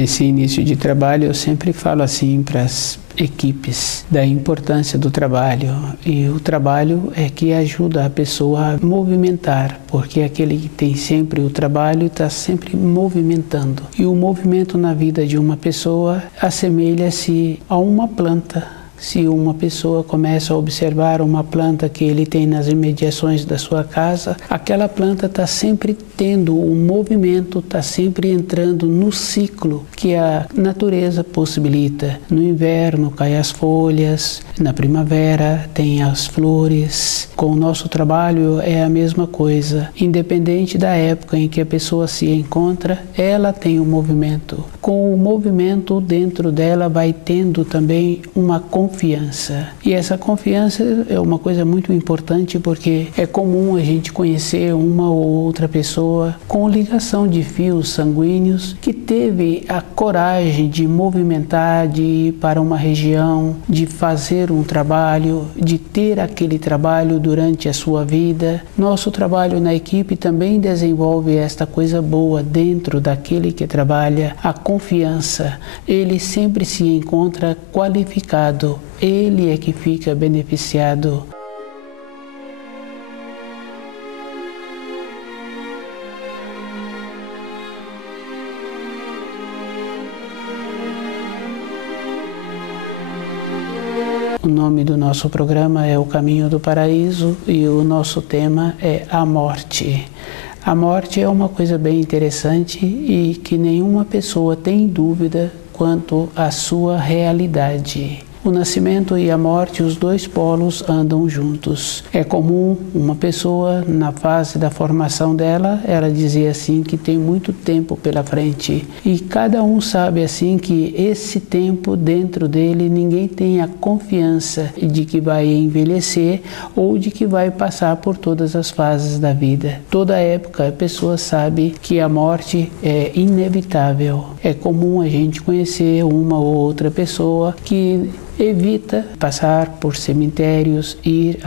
Esse início de trabalho eu sempre falo assim para as equipes da importância do trabalho, e o trabalho é que ajuda a pessoa a movimentar, porque aquele que tem sempre o trabalho está sempre movimentando, e o movimento na vida de uma pessoa assemelha-se a uma planta. Se uma pessoa começa a observar uma planta que ele tem nas imediações da sua casa, aquela planta está sempre tendo um movimento, está sempre entrando no ciclo que a natureza possibilita. No inverno caem as folhas, na primavera tem as flores. Com o nosso trabalho é a mesma coisa. Independente da época em que a pessoa se encontra, ela tem um movimento. Com o movimento dentro dela vai tendo também uma confiança. E essa confiança é uma coisa muito importante, porque é comum a gente conhecer uma ou outra pessoa com ligação de fios sanguíneos que teve a coragem de movimentar, de ir para uma região, de fazer um trabalho, de ter aquele trabalho durante a sua vida. Nosso trabalho na equipe também desenvolve esta coisa boa dentro daquele que trabalha, a confiança. Ele sempre se encontra qualificado, ele é que fica beneficiado. O nome do nosso programa é O Caminho do Paraíso e o nosso tema é a morte. A morte é uma coisa bem interessante e que nenhuma pessoa tem dúvida quanto à sua realidade. O nascimento e a morte, os dois polos andam juntos. É comum uma pessoa, na fase da formação dela, ela dizer assim que tem muito tempo pela frente. E cada um sabe assim que esse tempo dentro dele, ninguém tem a confiança de que vai envelhecer ou de que vai passar por todas as fases da vida. Toda época a pessoa sabe que a morte é inevitável. É comum a gente conhecer uma ou outra pessoa que evita passar por cemitérios, ir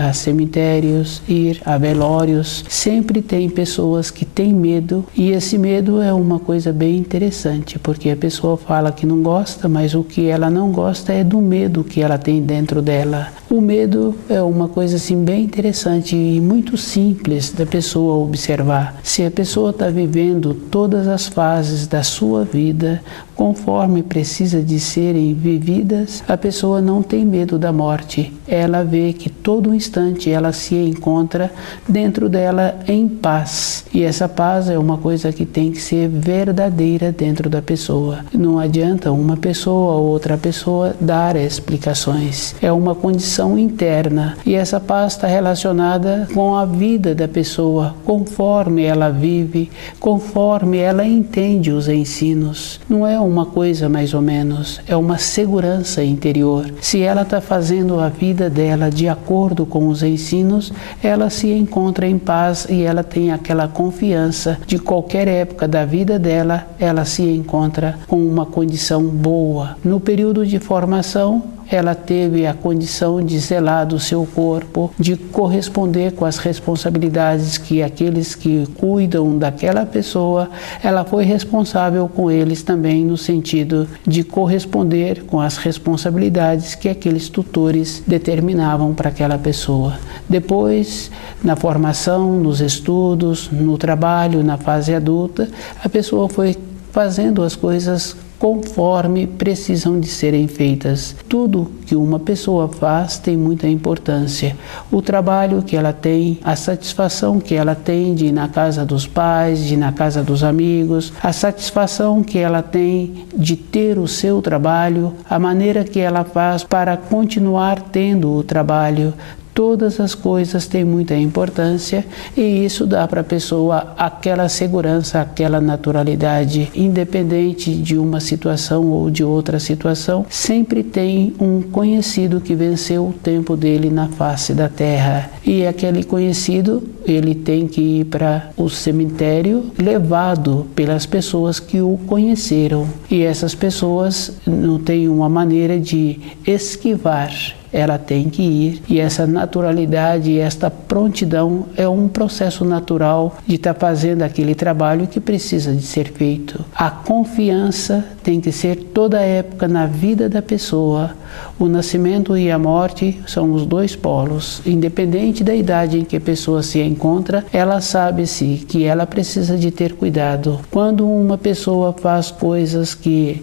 a velórios. Sempre tem pessoas que têm medo, e esse medo é uma coisa bem interessante, porque a pessoa fala que não gosta, mas o que ela não gosta é do medo que ela tem dentro dela. O medo é uma coisa assim bem interessante e muito simples da pessoa observar. Se a pessoa está vivendo todas as fases da sua vida conforme precisa de serem vividas, a pessoa não tem medo da morte. Ela vê que todo instante ela se encontra dentro dela em paz. E essa paz é uma coisa que tem que ser verdadeira dentro da pessoa. Não adianta uma pessoa ou outra pessoa dar explicações. É uma condição interna. E essa paz está relacionada com a vida da pessoa, conforme ela vive, conforme ela entende os ensinos. Não é uma coisa mais ou menos, é uma segurança interior. Se ela está fazendo a vida dela de acordo com os ensinos, ela se encontra em paz e ela tem aquela confiança de qualquer época da vida dela, ela se encontra com uma condição boa. No período de formação, ela teve a condição de zelar do seu corpo, de corresponder com as responsabilidades que aqueles que cuidam daquela pessoa, ela foi responsável com eles também no sentido de corresponder com as responsabilidades que aqueles tutores determinavam para aquela pessoa. Depois, na formação, nos estudos, no trabalho, na fase adulta, a pessoa foi fazendo as coisas conforme precisam de serem feitas. Tudo que uma pessoa faz tem muita importância. O trabalho que ela tem, a satisfação que ela tem de ir na casa dos pais, de ir na casa dos amigos, a satisfação que ela tem de ter o seu trabalho, a maneira que ela faz para continuar tendo o trabalho. Todas as coisas têm muita importância e isso dá para a pessoa aquela segurança, aquela naturalidade. Independente de uma situação ou de outra situação, sempre tem um conhecido que venceu o tempo dele na face da terra. E aquele conhecido, ele tem que ir para o cemitério levado pelas pessoas que o conheceram. E essas pessoas não têm uma maneira de esquivar ela tem que ir. E essa naturalidade, esta prontidão é um processo natural de estar fazendo aquele trabalho que precisa de ser feito. A confiança tem que ser toda época na vida da pessoa. O nascimento e a morte são os dois polos. Independente da idade em que a pessoa se encontra, ela sabe-se que ela precisa de ter cuidado. Quando uma pessoa faz coisas que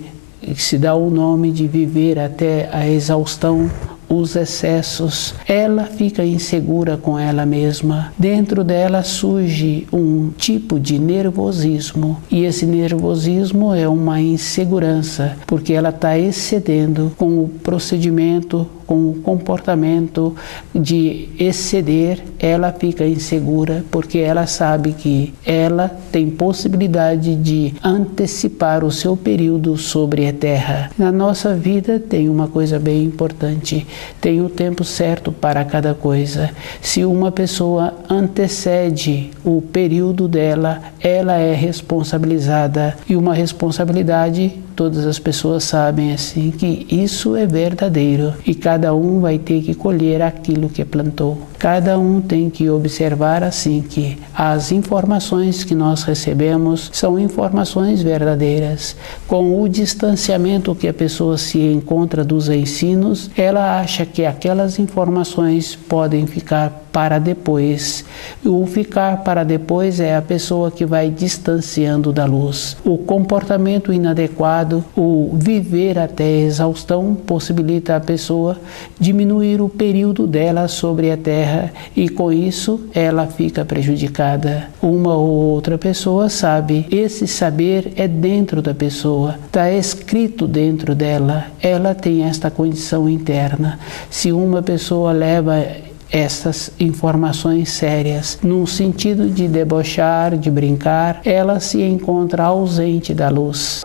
se dá o nome de viver até a exaustão, os excessos, ela fica insegura com ela mesma. Dentro dela surge um tipo de nervosismo, e esse nervosismo é uma insegurança, porque ela está excedendo com o procedimento, com o comportamento de exceder. Ela fica insegura porque ela sabe que ela tem possibilidade de antecipar o seu período sobre a Terra. Na nossa vida tem uma coisa bem importante: tem o tempo certo para cada coisa. Se uma pessoa antecede o período dela, ela é responsabilizada. E uma responsabilidade, todas as pessoas sabem assim que isso é verdadeiro, e cada um vai ter que colher aquilo que plantou. Cada um tem que observar assim que as informações que nós recebemos são informações verdadeiras. Com o distanciamento que a pessoa se encontra dos ensinos, ela acha que aquelas informações podem ficar para depois. O ficar para depois é a pessoa que vai distanciando da luz. O comportamento inadequado, o viver até a exaustão, possibilita a pessoa diminuir o período dela sobre a Terra, e com isso ela fica prejudicada. Uma ou outra pessoa sabe, esse saber é dentro da pessoa, está escrito dentro dela, ela tem esta condição interna. Se uma pessoa leva essas informações sérias num sentido de debochar, de brincar, ela se encontra ausente da luz.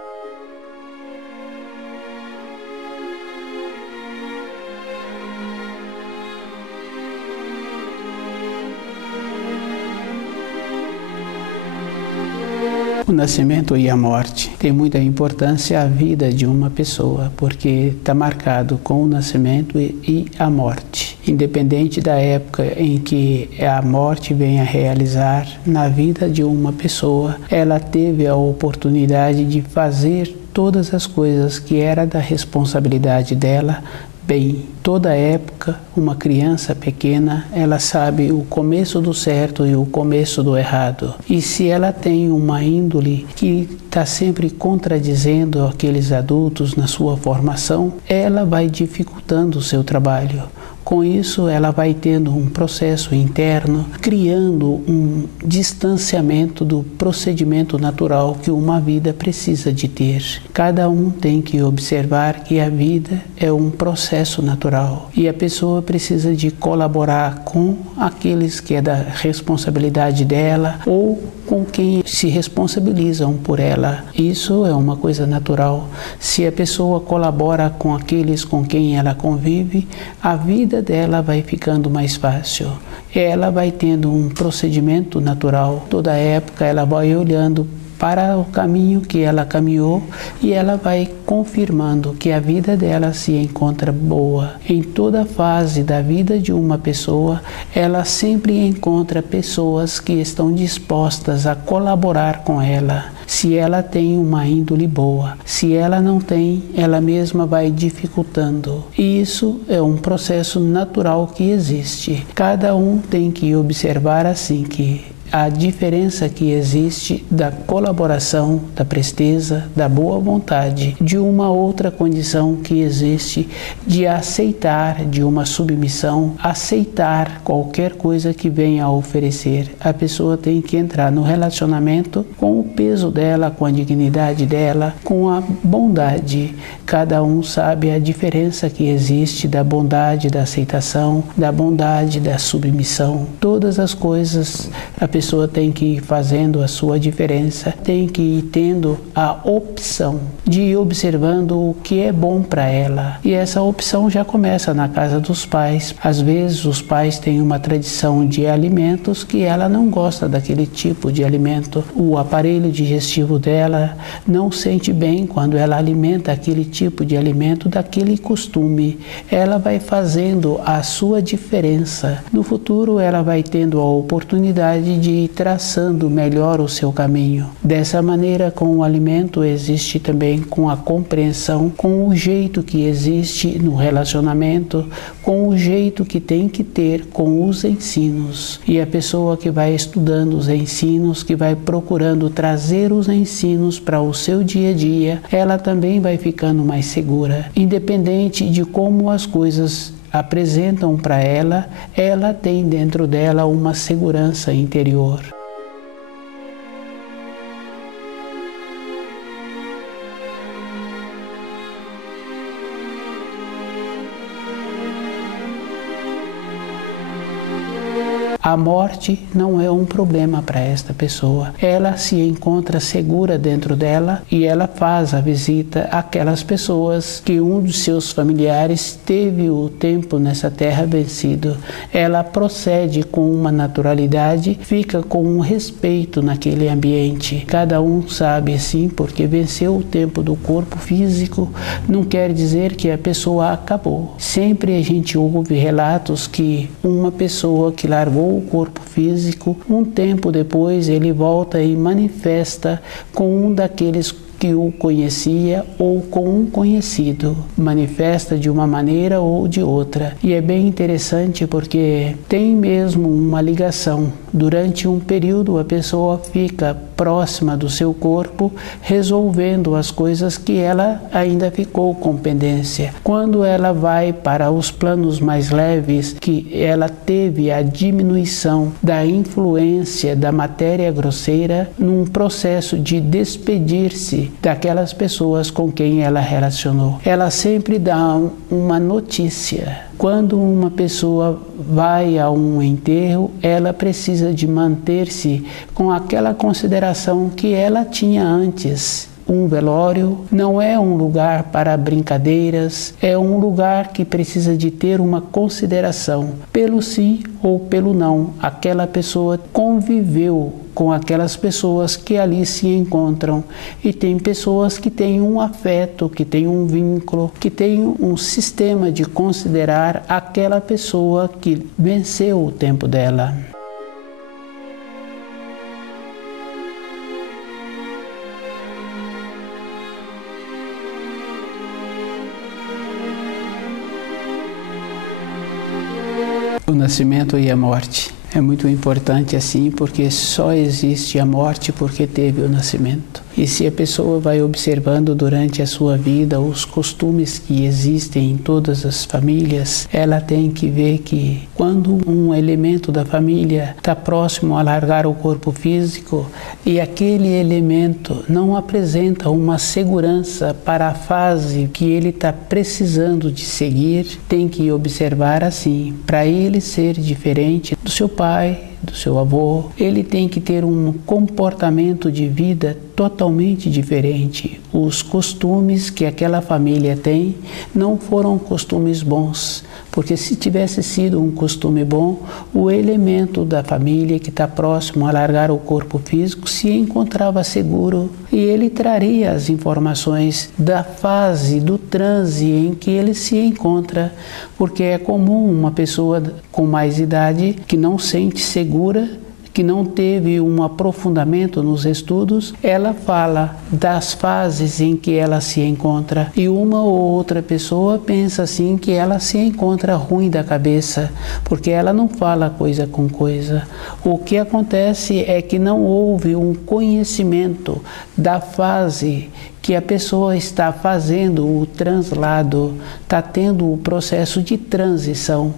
O nascimento e a morte tem muita importância à vida de uma pessoa, porque está marcado com o nascimento e a morte. Independente da época em que a morte vem a realizar na vida de uma pessoa, ela teve a oportunidade de fazer todas as coisas que era da responsabilidade dela bem. Toda época, uma criança pequena, ela sabe o começo do certo e o começo do errado. E se ela tem uma índole que está sempre contradizendo aqueles adultos na sua formação, ela vai dificultando o seu trabalho. Com isso, ela vai tendo um processo interno, criando um distanciamento do procedimento natural que uma vida precisa de ter. Cada um tem que observar que a vida é um processo natural e a pessoa precisa de colaborar com aqueles que é da responsabilidade dela ou com quem se responsabilizam por ela. Isso é uma coisa natural. Se a pessoa colabora com aqueles com quem ela convive, a vida dela vai ficando mais fácil. Ela vai tendo um procedimento natural. Toda época ela vai olhando para o caminho que ela caminhou e ela vai confirmando que a vida dela se encontra boa. Em toda fase da vida de uma pessoa, ela sempre encontra pessoas que estão dispostas a colaborar com ela. Se ela tem uma índole boa, se ela não tem, ela mesma vai dificultando. E isso é um processo natural que existe. Cada um tem que observar assim que a diferença que existe da colaboração, da presteza, da boa vontade, de uma outra condição que existe de aceitar, de uma submissão, aceitar qualquer coisa que venha a oferecer. A pessoa tem que entrar no relacionamento com o peso dela, com a dignidade dela, com a bondade. Cada um sabe a diferença que existe da bondade, da aceitação, da bondade, da submissão. Todas as coisas a pessoa pessoa tem que ir fazendo a sua diferença, tem que ir tendo a opção de ir observando o que é bom para ela. E essa opção já começa na casa dos pais. Às vezes os pais têm uma tradição de alimentos que ela não gosta daquele tipo de alimento. O aparelho digestivo dela não sente bem quando ela alimenta aquele tipo de alimento daquele costume. Ela vai fazendo a sua diferença. No futuro ela vai tendo a oportunidade de ir traçando melhor o seu caminho. Dessa maneira, com o alimento existe também com a compreensão, com o jeito que existe no relacionamento, com o jeito que tem que ter com os ensinos. E a pessoa que vai estudando os ensinos, que vai procurando trazer os ensinos para o seu dia a dia, ela também vai ficando mais segura. Independente de como as coisas apresentam para ela, ela tem dentro dela uma segurança interior. A morte não é um problema para esta pessoa. Ela se encontra segura dentro dela e ela faz a visita àquelas pessoas que um dos seus familiares teve o tempo nessa terra vencido. Ela procede com uma naturalidade, fica com um respeito naquele ambiente. Cada um sabe, sim, porque venceu o tempo do corpo físico, não quer dizer que a pessoa acabou. Sempre a gente ouve relatos que uma pessoa que largou o corpo físico, um tempo depois ele volta e manifesta com um daqueles que o conhecia ou com um conhecido, manifesta de uma maneira ou de outra. E é bem interessante porque tem mesmo uma ligação. Durante um período a pessoa fica próxima do seu corpo, resolvendo as coisas que ela ainda ficou com pendência. Quando ela vai para os planos mais leves, que ela teve a diminuição da influência da matéria grosseira num processo de despedir-se daquelas pessoas com quem ela relacionou. Ela sempre dá uma notícia. Quando uma pessoa vai a um enterro, ela precisa de manter-se com aquela consideração que ela tinha antes. Um velório não é um lugar para brincadeiras, é um lugar que precisa de ter uma consideração pelo sim ou pelo não. Aquela pessoa conviveu com aquelas pessoas que ali se encontram. E tem pessoas que têm um afeto, que têm um vínculo, que têm um sistema de considerar aquela pessoa que venceu o tempo dela. O nascimento e a morte. É muito importante assim, porque só existe a morte porque teve o nascimento. E se a pessoa vai observando durante a sua vida os costumes que existem em todas as famílias, ela tem que ver que quando um elemento da família está próximo a largar o corpo físico e aquele elemento não apresenta uma segurança para a fase que ele está precisando de seguir, tem que observar assim, para ele ser diferente do seu pai, do seu avô, ele tem que ter um comportamento de vida totalmente diferente. Os costumes que aquela família tem não foram costumes bons, porque se tivesse sido um costume bom, o elemento da família que está próximo a largar o corpo físico se encontrava seguro e ele traria as informações da fase, do transe em que ele se encontra, porque é comum uma pessoa com mais idade que não sente segura, que não teve um aprofundamento nos estudos, ela fala das fases em que ela se encontra. E uma ou outra pessoa pensa assim que ela se encontra ruim da cabeça, porque ela não fala coisa com coisa. O que acontece é que não houve um conhecimento da fase que a pessoa está fazendo o translado, está tendo o processo de transição.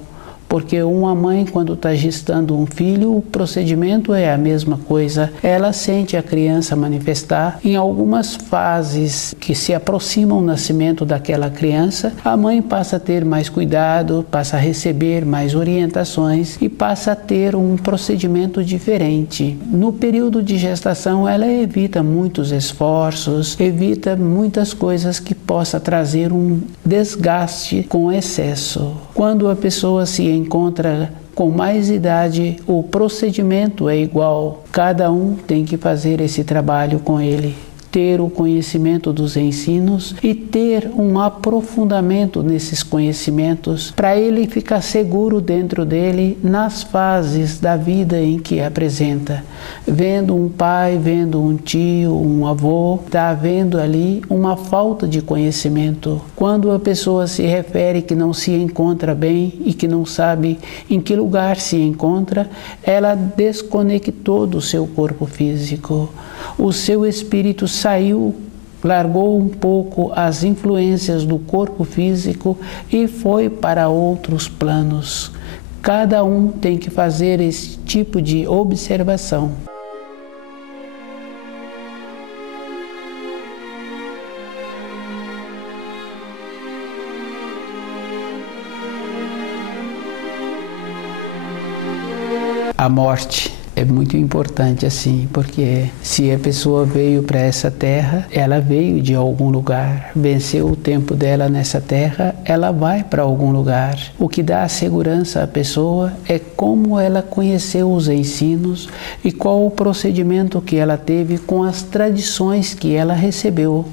Porque uma mãe, quando está gestando um filho, o procedimento é a mesma coisa. Ela sente a criança manifestar. Em algumas fases que se aproximam o nascimento daquela criança, a mãe passa a ter mais cuidado, passa a receber mais orientações e passa a ter um procedimento diferente. No período de gestação, ela evita muitos esforços, evita muitas coisas que possa trazer um desgaste com excesso. Quando a pessoa se encontra com mais idade, o procedimento é igual. Cada um tem que fazer esse trabalho com ele. Ter o conhecimento dos ensinos e ter um aprofundamento nesses conhecimentos para ele ficar seguro dentro dele nas fases da vida em que apresenta. Vendo um pai, vendo um tio, um avô, está havendo ali uma falta de conhecimento. Quando a pessoa se refere que não se encontra bem e que não sabe em que lugar se encontra, ela desconectou do seu corpo físico. O seu espírito saiu, largou um pouco as influências do corpo físico e foi para outros planos. Cada um tem que fazer esse tipo de observação. A morte é muito importante assim, porque se a pessoa veio para essa terra, ela veio de algum lugar, venceu o tempo dela nessa terra, ela vai para algum lugar. O que dá segurança à pessoa é como ela conheceu os ensinos e qual o procedimento que ela teve com as tradições que ela recebeu.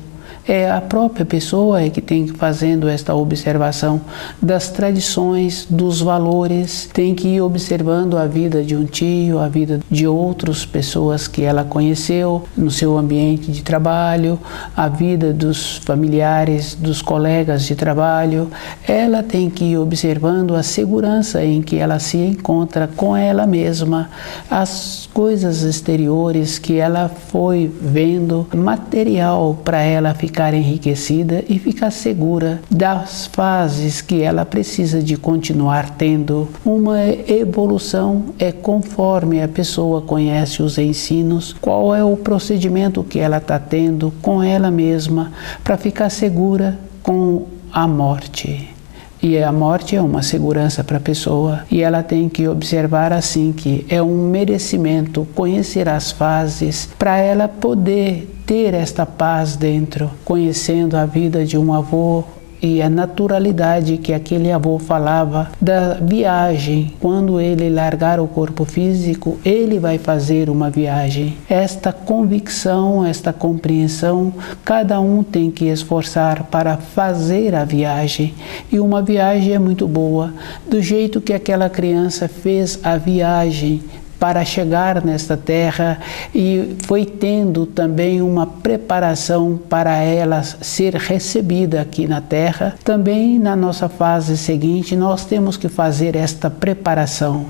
É a própria pessoa que tem que ir fazendo esta observação das tradições, dos valores, tem que ir observando a vida de um tio, a vida de outras pessoas que ela conheceu no seu ambiente de trabalho, a vida dos familiares, dos colegas de trabalho. Ela tem que ir observando a segurança em que ela se encontra com ela mesma, as coisas exteriores que ela foi vendo, material para ela ficar enriquecida e ficar segura das fases que ela precisa de continuar tendo. Uma evolução é conforme a pessoa conhece os ensinos, qual é o procedimento que ela está tendo com ela mesma para ficar segura com a morte. E a morte é uma segurança para a pessoa e ela tem que observar assim que é um merecimento conhecer as fases para ela poder ter esta paz dentro, conhecendo a vida de um avô e a naturalidade que aquele avô falava da viagem. Quando ele largar o corpo físico, ele vai fazer uma viagem. Esta convicção, esta compreensão, cada um tem que esforçar para fazer a viagem. E uma viagem é muito boa, do jeito que aquela criança fez a viagem para chegar nesta terra e foi tendo também uma preparação para ela ser recebida aqui na terra. Também na nossa fase seguinte nós temos que fazer esta preparação.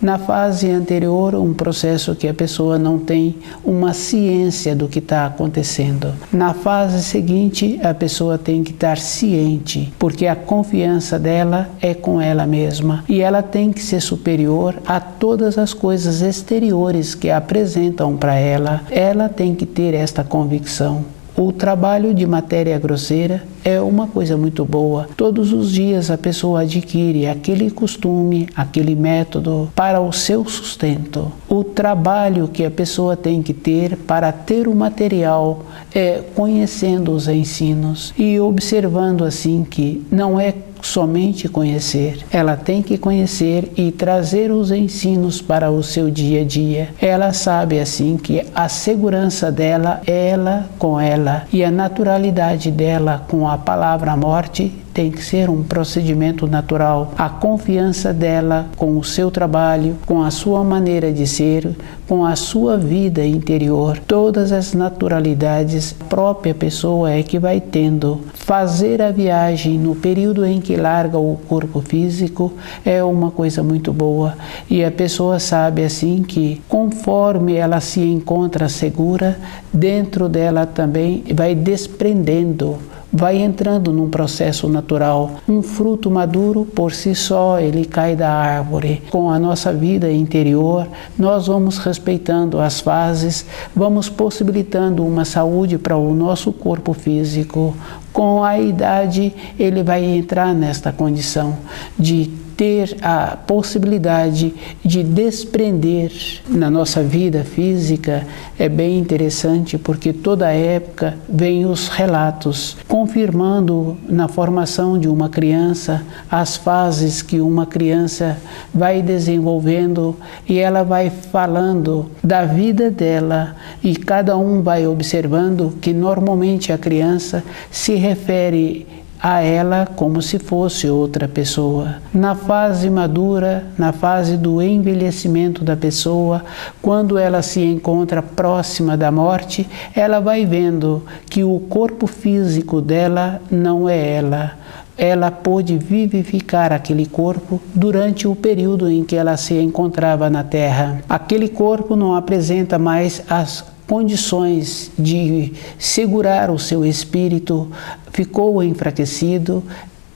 Na fase anterior, um processo que a pessoa não tem uma ciência do que está acontecendo. Na fase seguinte, a pessoa tem que estar ciente, porque a confiança dela é com ela mesma e ela tem que ser superior a todas as coisas exteriores que apresentam para ela. Ela tem que ter esta convicção. O trabalho de matéria grosseira é uma coisa muito boa. Todos os dias a pessoa adquire aquele costume, aquele método para o seu sustento. O trabalho que a pessoa tem que ter para ter o material é conhecendo os ensinos e observando assim que não é somente conhecer. Ela tem que conhecer e trazer os ensinos para o seu dia a dia. Ela sabe assim que a segurança dela é ela com ela e a naturalidade dela com a palavra morte tem que ser um procedimento natural. A confiança dela com o seu trabalho, com a sua maneira de ser, com a sua vida interior, todas as naturalidades, a própria pessoa é que vai tendo. Fazer a viagem no período em que larga o corpo físico é uma coisa muito boa e a pessoa sabe assim que conforme ela se encontra segura, dentro dela também vai desprendendo vai entrando num processo natural. Um fruto maduro, por si só, ele cai da árvore. Com a nossa vida interior, nós vamos respeitando as fases, vamos possibilitando uma saúde para o nosso corpo físico. Com a idade, ele vai entrar nesta condição de ter a possibilidade de desprender. Na nossa vida física é bem interessante porque toda época vem os relatos confirmando na formação de uma criança as fases que uma criança vai desenvolvendo e ela vai falando da vida dela e cada um vai observando que normalmente a criança se refere a ela como se fosse outra pessoa. Na fase madura, na fase do envelhecimento da pessoa, quando ela se encontra próxima da morte, ela vai vendo que o corpo físico dela não é ela. Ela pôde vivificar aquele corpo durante o período em que ela se encontrava na Terra. Aquele corpo não apresenta mais as condições de segurar o seu espírito, ficou enfraquecido,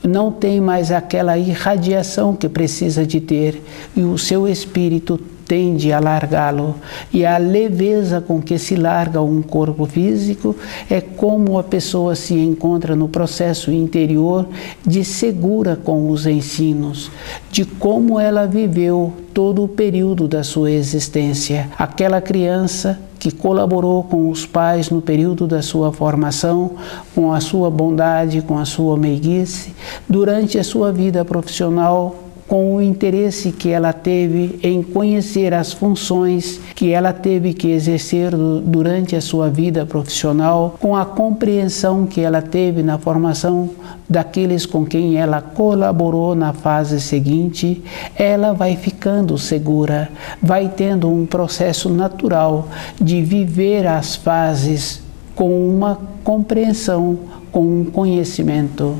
não tem mais aquela irradiação que precisa de ter e o seu espírito tende a largá-lo. E a leveza com que se larga um corpo físico é como a pessoa se encontra no processo interior de segura com os ensinos, de como ela viveu todo o período da sua existência. Aquela criança que colaborou com os pais no período da sua formação, com a sua bondade, com a sua meiguice, durante a sua vida profissional, com o interesse que ela teve em conhecer as funções que ela teve que exercer durante a sua vida profissional, com a compreensão que ela teve na formação daqueles com quem ela colaborou na fase seguinte, ela vai ficando segura, vai tendo um processo natural de viver as fases com uma compreensão, com um conhecimento.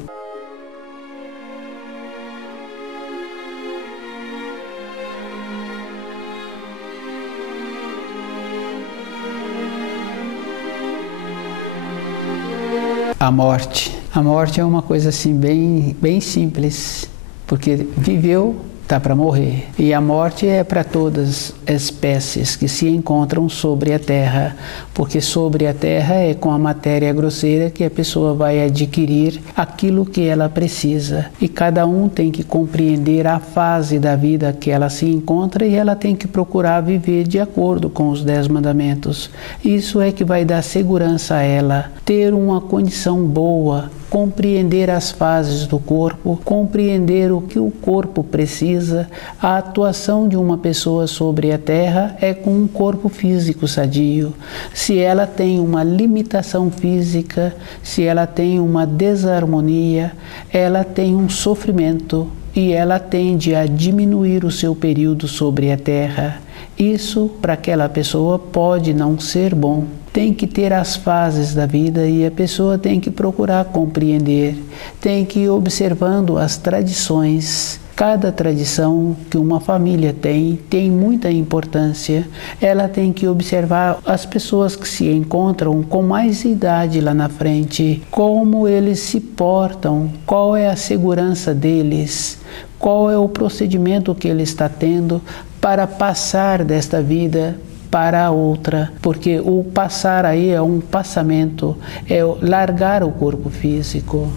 A morte. A morte é uma coisa assim bem simples, porque viveu, está para morrer. E a morte é para todas as espécies que se encontram sobre a Terra, porque sobre a Terra é com a matéria grosseira que a pessoa vai adquirir aquilo que ela precisa. E cada um tem que compreender a fase da vida que ela se encontra e ela tem que procurar viver de acordo com os 10 mandamentos. Isso é que vai dar segurança a ela, ter uma condição boa, compreender as fases do corpo, compreender o que o corpo precisa. A atuação de uma pessoa sobre a Terra é com um corpo físico sadio. Se ela tem uma limitação física, se ela tem uma desarmonia, ela tem um sofrimento e ela tende a diminuir o seu período sobre a Terra. Isso, para aquela pessoa, pode não ser bom. Tem que ter as fases da vida e a pessoa tem que procurar compreender, tem que ir observando as tradições. Cada tradição que uma família tem muita importância. Ela tem que observar as pessoas que se encontram com mais idade lá na frente, como eles se portam, qual é a segurança deles, qual é o procedimento que ele está tendo para passar desta vida para a outra, porque o passar aí é um passamento, é largar o corpo físico.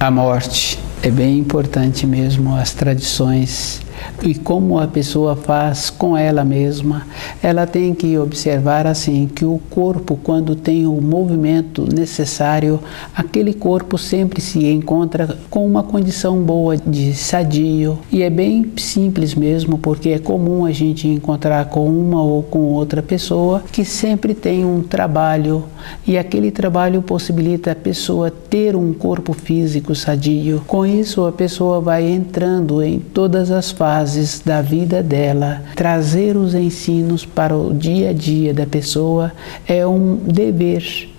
A morte é bem importante mesmo, as tradições e como a pessoa faz com ela mesma. Ela tem que observar assim que o corpo, quando tem o movimento necessário, aquele corpo sempre se encontra com uma condição boa de sadio. E é bem simples mesmo, porque é comum a gente encontrar com uma ou com outra pessoa que sempre tem um trabalho e aquele trabalho possibilita a pessoa ter um corpo físico sadio. Com isso a pessoa vai entrando em todas as fases da vida dela. Trazer os ensinos para o dia a dia da pessoa é um dever.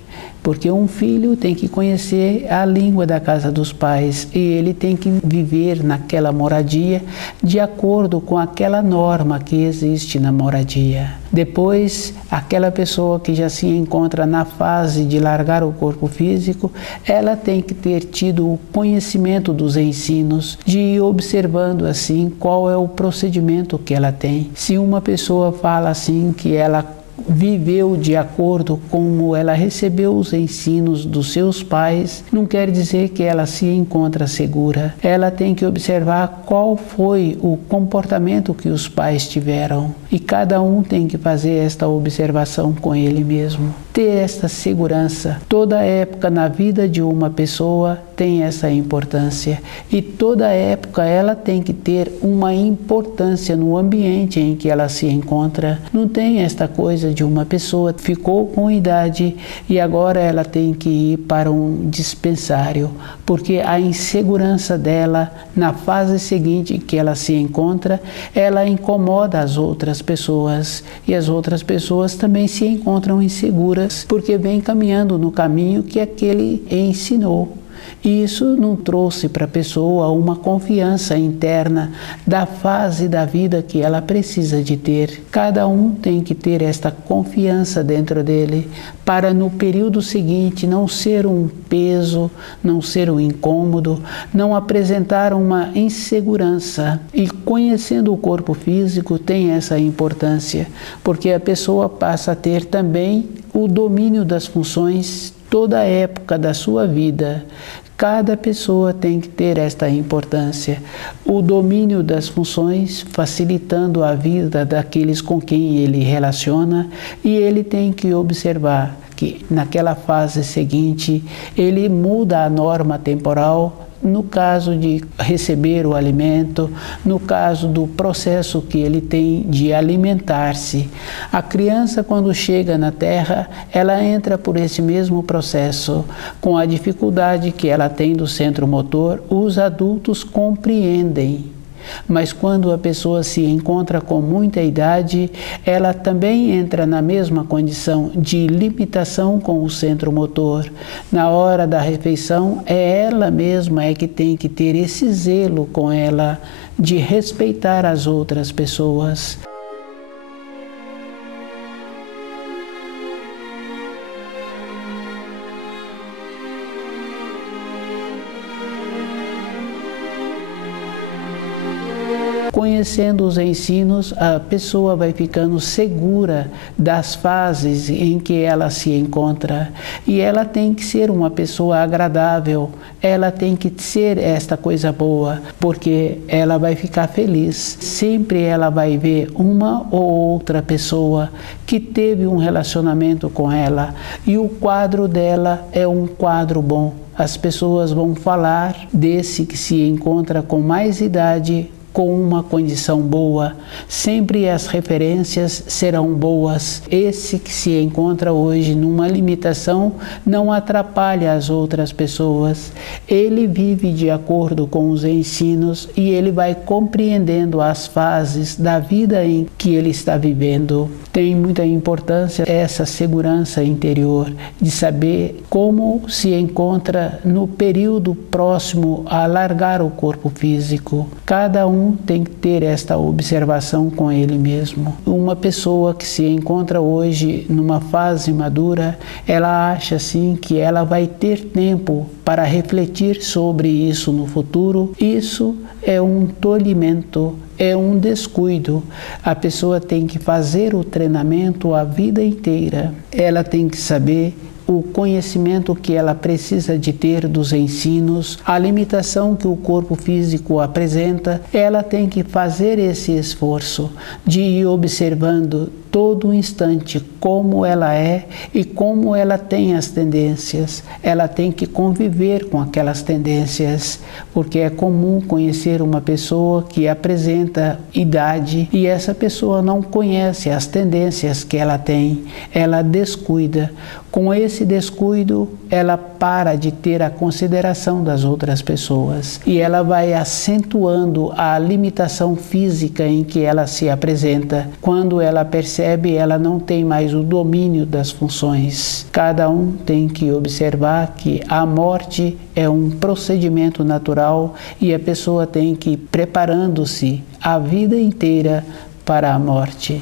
porque um filho tem que conhecer a língua da casa dos pais e ele tem que viver naquela moradia de acordo com aquela norma que existe na moradia. Depois, aquela pessoa que já se encontra na fase de largar o corpo físico, ela tem que ter tido o conhecimento dos ensinos, de ir observando assim qual é o procedimento que ela tem. Se uma pessoa fala assim que ela viveu de acordo com como ela recebeu os ensinos dos seus pais, não quer dizer que ela se encontra segura. Ela tem que observar qual foi o comportamento que os pais tiveram. E cada um tem que fazer esta observação com ele mesmo. Ter esta segurança. Toda época na vida de uma pessoa tem essa importância. E toda época ela tem que ter uma importância no ambiente em que ela se encontra. Não tem esta coisa de uma pessoa ficou com idade e agora ela tem que ir para um dispensário, porque a insegurança dela na fase seguinte que ela se encontra, ela incomoda as outras pessoas e as outras pessoas também se encontram inseguras porque vem caminhando no caminho que aquele ensinou. E isso não trouxe para a pessoa uma confiança interna da fase da vida que ela precisa de ter. Cada um tem que ter esta confiança dentro dele para no período seguinte não ser um peso, não ser um incômodo, não apresentar uma insegurança. E conhecendo o corpo físico tem essa importância, porque a pessoa passa a ter também o domínio das funções toda a época da sua vida. Cada pessoa tem que ter esta importância, o domínio das funções, facilitando a vida daqueles com quem ele relaciona, e ele tem que observar que naquela fase seguinte ele muda a norma temporal, no caso de receber o alimento, no caso do processo que ele tem de alimentar-se. A criança, quando chega na Terra, ela entra por esse mesmo processo. Com a dificuldade que ela tem do centro motor, os adultos compreendem. Mas quando a pessoa se encontra com muita idade, ela também entra na mesma condição de limitação com o centro motor. Na hora da refeição, é ela mesma que tem que ter esse zelo com ela de respeitar as outras pessoas. Conhecendo os ensinos, a pessoa vai ficando segura das fases em que ela se encontra. E ela tem que ser uma pessoa agradável, ela tem que ser esta coisa boa, porque ela vai ficar feliz. Sempre ela vai ver uma ou outra pessoa que teve um relacionamento com ela e o quadro dela é um quadro bom. As pessoas vão falar desse que se encontra com mais idade, com uma condição boa, sempre as referências serão boas. Esse que se encontra hoje numa limitação não atrapalha as outras pessoas. Ele vive de acordo com os ensinos e ele vai compreendendo as fases da vida em que ele está vivendo. Tem muita importância essa segurança interior de saber como se encontra no período próximo a largar o corpo físico. Cada um tem que ter esta observação com ele mesmo. Uma pessoa que se encontra hoje numa fase madura, ela acha assim que ela vai ter tempo para refletir sobre isso no futuro. Isso é um tolimento, é um descuido. A pessoa tem que fazer o treinamento a vida inteira. Ela tem que saber o conhecimento que ela precisa de ter dos ensinos, a limitação que o corpo físico apresenta, ela tem que fazer esse esforço de ir observando todo instante como ela é e como ela tem as tendências. Ela tem que conviver com aquelas tendências, porque é comum conhecer uma pessoa que apresenta idade e essa pessoa não conhece as tendências que ela tem, ela descuida. Com esse descuido, ela para de ter a consideração das outras pessoas e ela vai acentuando a limitação física em que ela se apresenta. Quando ela percebe percebe, ela não tem mais o domínio das funções. Cada um tem que observar que a morte é um procedimento natural e a pessoa tem que ir preparando-se a vida inteira para a morte.